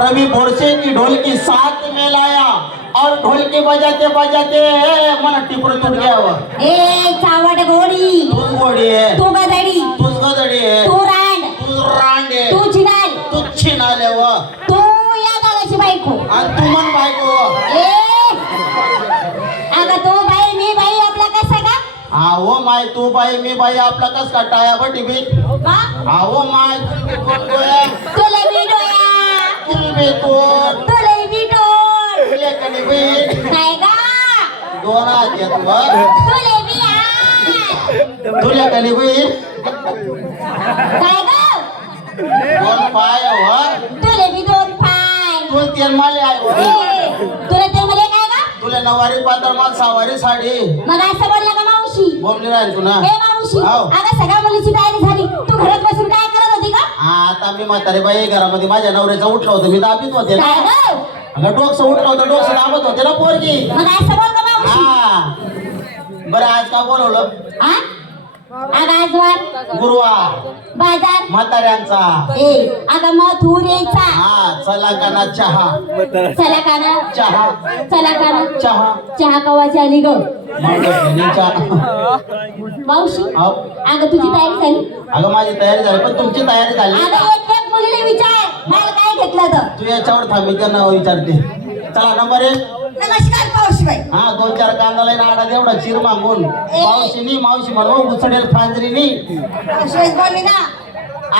रवि बोरसे की ढोल की साथ में लाया और ढोल के बजाते बजाते मन टिपड तुट गया वो. ए चावट घोडी तूच गोडी आहे तू गदडी। तूच गदडी आहे तू रांड। तू रांड आहे तू चिडाल तू छिनाले व। तू या दादाची बायको। आणि तू मन बायको ए अगं तू बाई मी बाई आपला कसा का? आहो माय तू बाई मी बाई आपला कस का? टाया बटी बी हा? आहो माय कोण गोया। तुले मी डोया तुम्ही बी कोण तुले डोळ बी? गा दोन येत तुले मी आ तुला कधी बी? काय ग. दोन पाय व तुले मी दोन पाय. तू तेल माले आहे व. ए, तुला ते मध्ये काय गा? तुला नवारी सहावारी साडी. मग असं बोलला का मावशी? बोलली राहील तू ना ए मावशी. अगं सगळ्या मुलीची तयारी झाली. तू घरात बसून काय हा, आता मी म्हातारे बाई घरामध्ये माझ्या नवऱ्याचं उठलं होतं मी दाबीत होते ना. काय ग? अगं डोकसं उठलं होतं डोकसं दाबत होते ना पोरगी. मग असं बोल का मावशी. हा. बरं आज का बोलवलं? हा अगं आज वार गुरुवार. बाजार. म्हाताऱ्यांचा. ए अगं मथुरेचा हा चला काना चहा. चला का ना चहा. चला का ना चहा. चहा कवाची आली ग? मांडवणी चहा. मावशी अहो, अगं तुझी तयारी झाली? अगं माझी तयारी झाली पण तुमची तयारी झाली. अगं एक एक मुलीने विचार. मला काय घेतलं तर? तू याच्यावर थांबी त्यांना विचारते. चला नंबर एक. नमस्कार मावशीबाई हा दोन चार कांदा लाईन आडा एवढा चिर मागून. मावशीनी मावशी म्हणून उचडेल फांजरीनी मावशी बोलली ना.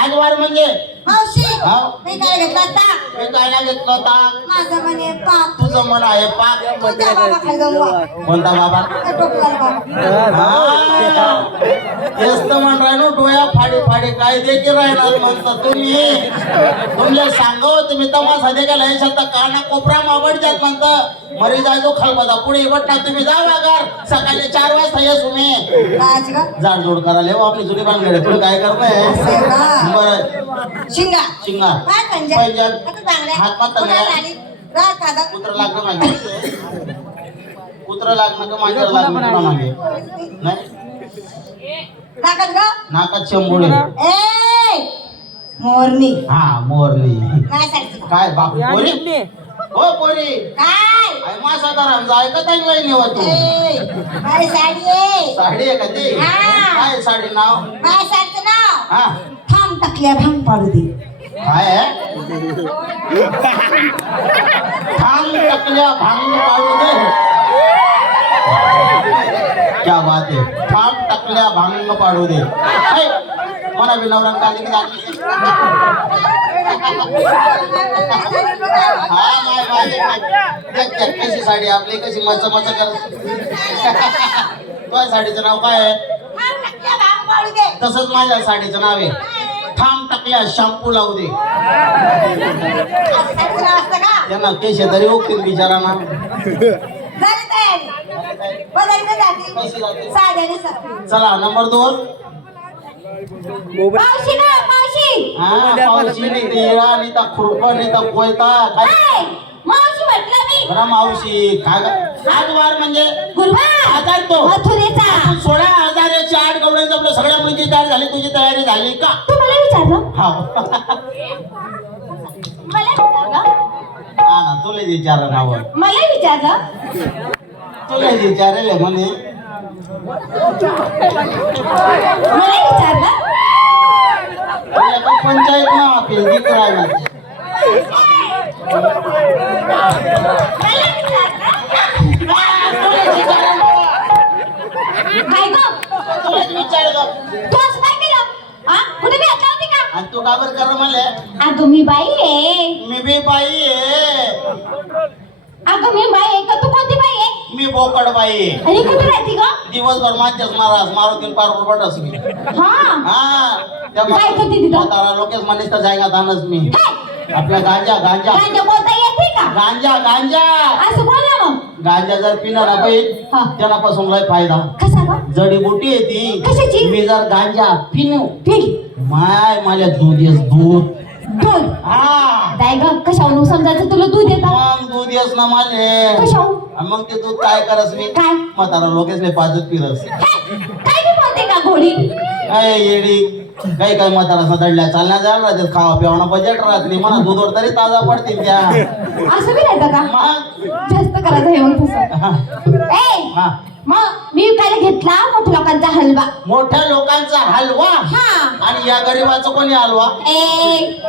आज वार म्हणजे? मावशी हाव. मी काय घेतलं आता? मी काय नाही घेतलं होता माझं म्हणे पाप. तुझं मन आहे पाक तुझ्या बाबा खाली जमवा कोणता बाबा? त्या टोपलाला बाबा. हा. तेच तर म्हण राहिलो डोळ्या फाडे फाडे काय देखील राहणार म्हणता तुम्ही तुमले सांगो तुम्ही तमाशा दे गेला आता काना कोपरा मावड जात म्हणता. मरी जायचो खालबदा. पुढे बटना तुम्ही जा वागार सकाळी चार वाजता ये तुम्ही राज ग जाड जोड करायला हो आपली जुनी बांधकडे तुला काय असं करणं का? बरं. शिंगा. शिंगार काय पंजा. चांगल्या हात पात कादा कुत्र मागे. कुत्र लागणं का मांजर मागे? नाही? नाकात ग? नाकात शंभुळे ए मोरनी. हा मोरली काय सांगते काय बाप पोरी? हो पोरी. काय? अय मासा धरण जाय का चांगला नेवा तू? ए, काय साडी आहे साडी आहे का ती? हा. काय साडी नाव? काय नाव? हा. थांब टाकल्या भांग पाडू दे. काय आहे? थांब टकल्या भांग पाडू दे. क्या बात आहे थांब टकल्या भांग पाडू दे। मला विनवरण काढली की जाती हा माय देख कशी साडी आपली कशी मच मच कर तुझ्या साडीचं नाव काय आहे थांब टाकल्या भांग पाडू दे तसंच माझ्या साडीचं नाव आहे। थांब टाकल्या शॅम्पू लावू दे। त्यांना केश तरी उगतील बिचारांना झाली जाते चला नंबर दोन. मावशी ना मावशी! हा पावशी नाही ते इळा नाही तर खुरप नाही तर कोयता काय? काय मावशी म्हटलं मी. बरं मावशी काय ग- आज वार म्हणजे? गुरुवा आजार तो. मथुरेचा. सोळा हजाराची आठ गवळ्यांचं आपलं सगळ्या मुलीची तयारी झाली तुझी तयारी झाली का? तू मला विचारलं? हा. मला विचारलं? हा ना तुला विचारा नाव मला विचारलं? तुला विचारेल म्हणे मला विचारलं तुला पण पंचायत ना आपली करावी मला विचारलं काय गं तुलाच विचारलं तू असं काय केलं हा कुठे मी आता होती का आणि तू काबर कर म्हणले अगं मी बाई आहे. मी बी बाई आहे अगं मी बाई आहे. का तू कोणती बाई? मी बोकड बाई आहे आणि कुठे राहते ग? दिवसभर माझ्याच महाराज मारुतीन पार उरबटच मी. हा? हा त्या काय करते तिथं? म्हातारा लोकेच म्हणेस तर जायगा दानच मी. काय आपला गांजा गांजा. गांजा बोलता येते का? गांजा गांजा. असं बोल ना मग. गांजा जर पिला ना बाई हा. त्यापासून लय फायदा. कसा ग? जडीबुटी आहे ती. कशाची? मी जर गांजा पिनो ठीक माय माझ्या दूध येस दूध. दूध? हा. काय ग कशावरून समजायचं तुला दूध येतं? मग दूध येस ना माले. कशावरून? आणि मग ते दूध काय करस मी? काय? म्हातारा लोकेच लय पाजत पिरस हे, काय बी बोलते का घोडी? काय येडी? काही काही म्हातारा दडल्या चालण्या जायला राहते खावा पिवाना बजेट राहते म्हणा दूधवर तरी ताजा पडतील त्या. असं बी राहतं का? मग? जास्त करायचं हे मग तसं. हा, ए हा. मग मी विकायला घेतला? मोठ्या लोकांचा हलवा. मोठ्या लोकांचा हलवा? हा. आणि या गरीबाचं कोणी हलवा? ए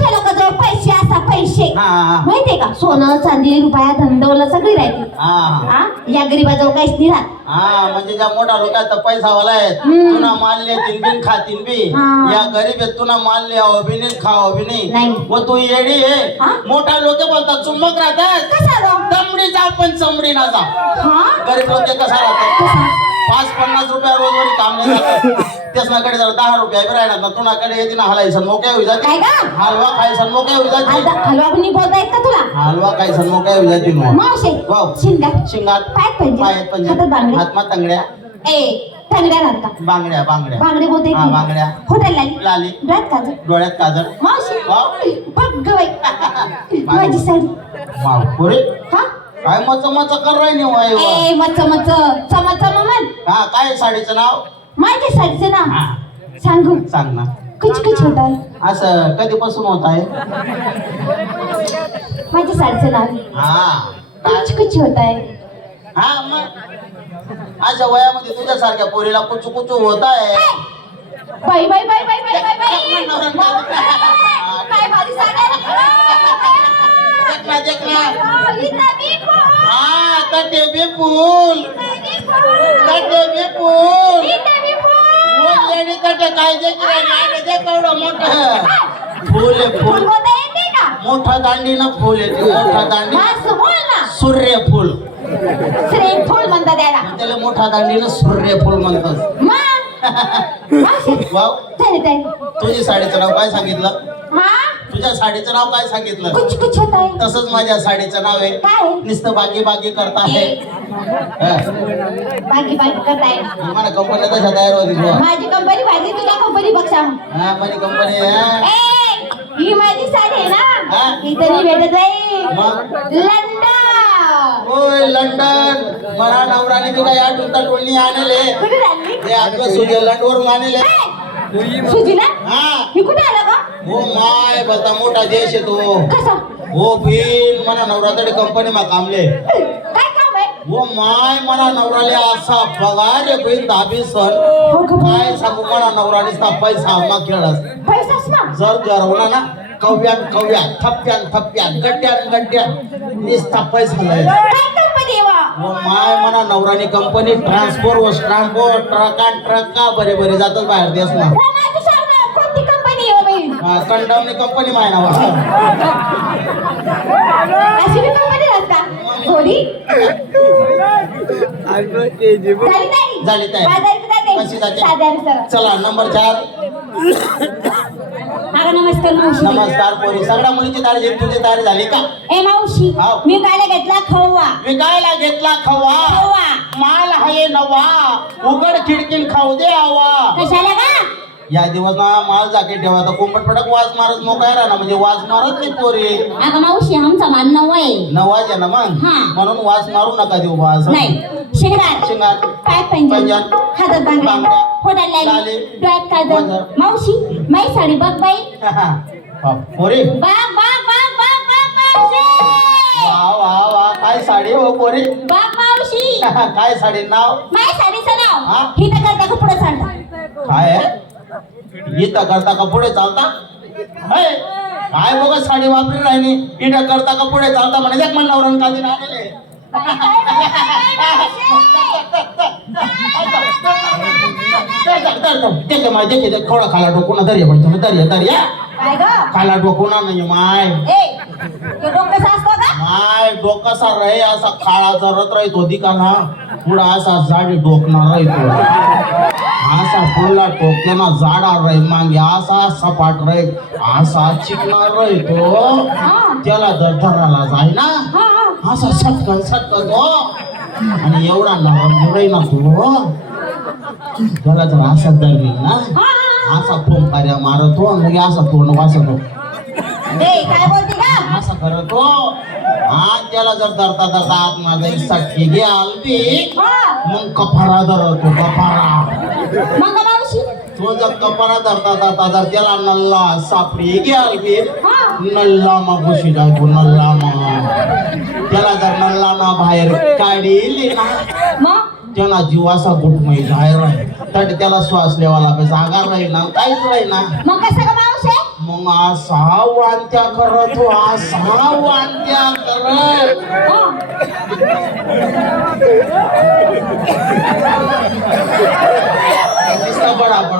मोठ्या लोकांजवळ पैसे असा पैसे. हा हा माहितीये का? सोनं चांदी रुपया धंदवलं सगळी राहते. हा हा. या गरीबाजवळ काहीच नाही राहत. हा म्हणजे ज्या मोठ्या लोकांचा पैसा वाला आहेत हम्म. तुना माल लेतील बिन खातील बी. हा. या गरीब आहेत तुना माल लिहावं बी नाही बी नाही. नाही. व तू येडी आहे. हा? मोठा लोक बोलतात चुम्मक राहतात. कसा गं? दमडी जा पण चमडी ना जा. हा? गरीब लोक कसा राहतात? कसा? पाच पन्नास रुपया रोजवरी काम नाही जातात. त्यासनाकडे जर दहा रुपया बी राहणार ना तुनाकडे येते ना हलायसन मोक्या होई जाते काय का हलवा खायसन मोक्या होई जाते हलवा हलवा कुणी बोलता येत का तुला? हलवा खायसन मोक्या होई जाते मग. मावशे वाव. शिंगा. शिंगात. पायात पंजे पायात पंजे हातात बांगडे. हातमा तंगड्या. ए तंगड्या राहता बांगड्या बांगड्या. बांगडे हा, नाही. बांगड्या. लाली? काजळ. डोळ्यात काजळ. मावशी वाव. बघ ग बाई. माझी साडी. वाव. पुरे. हा? काय मच मच कर राही वाय ए मच मच चम चम मन. हा काय साडीचं नाव? माझ्या साडीचं ना सांगू? सांग ना. कुछ कुछ होता है. असं कधीपासून होत आहे? माझ्या साडीचं नाव? हा. कुछ कुछ होता है. हा मग? अशा वयामध्ये तुझ्यासारख्या पोरीला कुचू कुचू होत आहे? बाई बाई बाई बाई बाई बाई बाई! काय भारी साडी देख ना देख ना. आहे. इथं मी कोण? हा कटे बी कोण? कटे बी फूल. इथं मी कोण? फूल काय जे केवढं मोठं. फूल आहे फुल. फूल बोलता येते का मोठं दांडी ना फूल येते मोठा दांडी. ना? सूर्यफूल म्हणतात त्याला त्याला मोठा दांडीनं सूर्यफूल म्हणतात. मग? वाव तुझी साडीचं नाव काय सांगितलं? हा? तुझ्या साडीचं नाव काय सांगितलं? कुछ कुछ होता है तसंच माझ्या साडीचं नाव आहे. काय? नुसतं बागी बागी करता आहे. हा. बाकी बाकी करताय मला कंपनी तशा तयार होती बुवा. माझी कंपनी भाजी तुझ्या कंपनी हा माझी कंपनी ही. माझी साडी आहे ना? हा? ही तरी भेटत आहे? लंडन. होय लंडन. मला नवराने मी काही आठवण ताटवणी आणले. कुठे ते आपल्या स्वित्झर्लंड वरून आणले. सुजीला? हा. ही कुठे आलं का हो माय बता मोठा देश आहे तो. कसा? हो फिन मला नवरात्री कंपनी मा कामले. काय हो माय मला नवराले असा पगार आहे बहीण दहावी सण. हो? काय सांगू मला नवराने पैसा खेळस पैसाच ना? जर गरवला ना कव्यान कव्या थप्प्यान थप्प्यान गड्ड्यान गड्ड्यान नुसता पैसा लय. वा? व माय म्हणा नवरानी कंपनी ट्रान्सपोर्ट व ट्रान्सपोर्ट ट्रक ट्रक का बरे बरे जातात बाहेर देश ना हो ना, बाई? कंडमनी कंपनी माय नावा अशी बी कंपनी असता थोडी झाली तयारी? कशी जाते? चला नंबर चार. नमस्कार मावशी. नमस्कार पोरी. सगळ्या मुलीची तारी झाली तुझी तारी झाली का? ए मावशी हाव. मी कायला घेतला? खवा विकायला घेतला खवा माल आहे नवा. उघड खिडकीन खाऊ दे आवा. या दिवस ना माल जाके ठेवा. तर कोंबड पडक वाज मारत मोकळा राहणार म्हणजे वाज मारत नाही पोरी. अगं मावशी आमचा मान नवा आहे. नवाज आहे ना मग? हा. म्हणून वाज मारू नका देऊ वाज. नाही. शिंगार शिंगार पाय पंजन पंजन. हातात बांगड्या बांगड्या. होटाल लाली. लाली. डोळ्यात काजळ. वजर. मावशी माई साडी बघ बाई. पोरी. बाग बाग मावशी. वा वा वा. काय साडी हो पोरी? बाग मावशी. काय साडी? नाव? माई साडीचं? नाव. ही? तर करता का पुढे चालता काय आहे? इथं करता का पुढे चालता? है? काय बघा साडी वापरी राहिली? इथं करता का पुढे चालता? म्हणे एक म्हणलं औरंग काजी आलेले त्याच्या माय देखील थोडा खाला डोकून दर्या पडतो दर्या दर्या खाला डोकूना नाही माय तो डोकं कसं असतो का माय डोकासा रे असा काळा जरत राहतो दिका ना पुढं असा जाडी डोकणार राहतो असा पुढला टोकना जाडा राही मागे असा सपाट राही असा चिकणार राहतो त्याला जर धराला जाय ना असा सटकन सटकन हो आणि एवढा नरम राही ना तू. त्याला जर असा धरली ना असा फोंकाऱ्या मारतो लगे असा तोंड वाचतो असं करतो. हा त्याला जर धरता धरता आत माझा साठी घे आलबी हा मग कफारा धरतो कफारा मग मावशी? तो जर कपारा धरता धरता जर त्याला नल्ला सापडी घ्याल हा. नल्ला मा घुशी जायको नल्ला मा. त्याला जर नल्ला ना बाहेर काढील ना मग? त्याला जीव असा गुटमय बाहेर राहील तर त्याला श्वास लेवाला जागा राहील ना काहीच राहील ना. मग कसं मग असा वांत्या करत हो असा वांत्या करत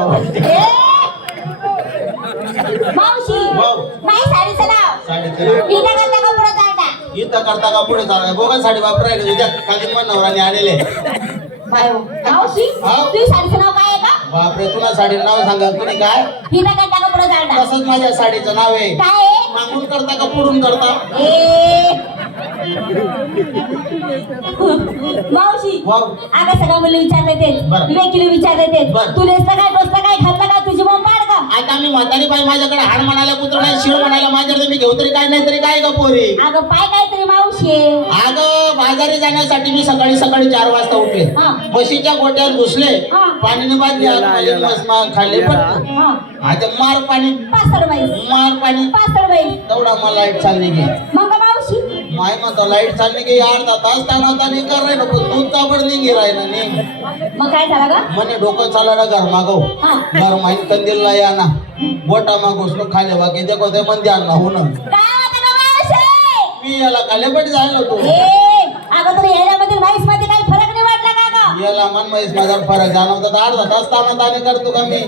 वाटते! मावशी. नाही करता का पुढं चालता इथं करता का पुढे चालणार बोगा साडी वापरायला उद्या खाली पण नवराने आलेले बायो. मावशी? तुझी का बापरे तुला साडी नाव सांगा तुम्ही काय इथं करता का पुढं तसंच माझ्या साडीचं नाव आहे काय आहे? मागून करता का पुढून करता ए मावशी वाव. आता सगळ्या मुली विचारले ते बरं. विचारले ते बरं. काय टोचलं काय घातलं का तुझी का आता मी म्हातारी बाई माझ्याकडे हाड म्हणायला पुत्र नाही शिळ म्हणायला माझ्याकडे मी घेऊ तरी काय नाही तरी काय का पोरी? अगं पाय काहीतरी मावशी. आहे. अगं बाजारी जाण्यासाठी मी सकाळी सकाळी चार वाजता उठले. हा. म्हशीच्या गोट्यात घुसले. हा. पाणीने खाल्ले. पण हा. आता मार पाणी पासड बाई. मार पाणी. पासड बाई. तेवढा मला लाइट चालली गे मग? मावशी माय म्हणतो लाइट चालली की अर्धा तास ताना तानी कर राहिलो पण दूध चाबड निघी राहिलं नाही मग काय झालं का म्हणे डोकं चालायला घर मागव. हा. घर माहीत कंदीलला या ना. बोटा मागोस खाले बाकी देखो ते मन द्या ना. हो ना मी याला कालेपट जायला होतो ए अगं तुला मध्ये काही फरक नाही वाटला का गं? याला मन म्हैस माझा फरक जाणवता तर अर्धा तास ताना ताने करतो का मी?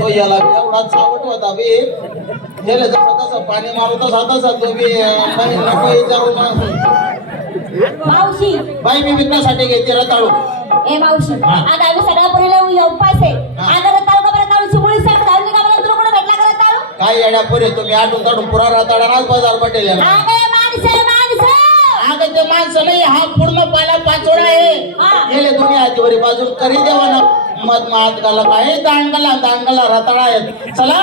तो याला एवढा सावट होता बी. गेले पाणी मारू तसा तसा तो बी अं, बाई नको विचारू ना. मावशी बाई मी विकण्यासाठी घेते रताळू ए मावशी. आता आम्ही सगळ्या पुरीला. आता रताळू का बरं ताळूची मुळी घालून का मला तुला कुठं भेटला का रताळू काय येड्या पुरे तुम्ही आठून ताडून पुरा रताळानाच बाजार पटेल. अगं माणसं ते नाही हा पूर्ण पाला पाचोळा आहे. गेले बाजून करी देवा ना मध मात गाला काय दांडगला दांडगला रताळा आहे चला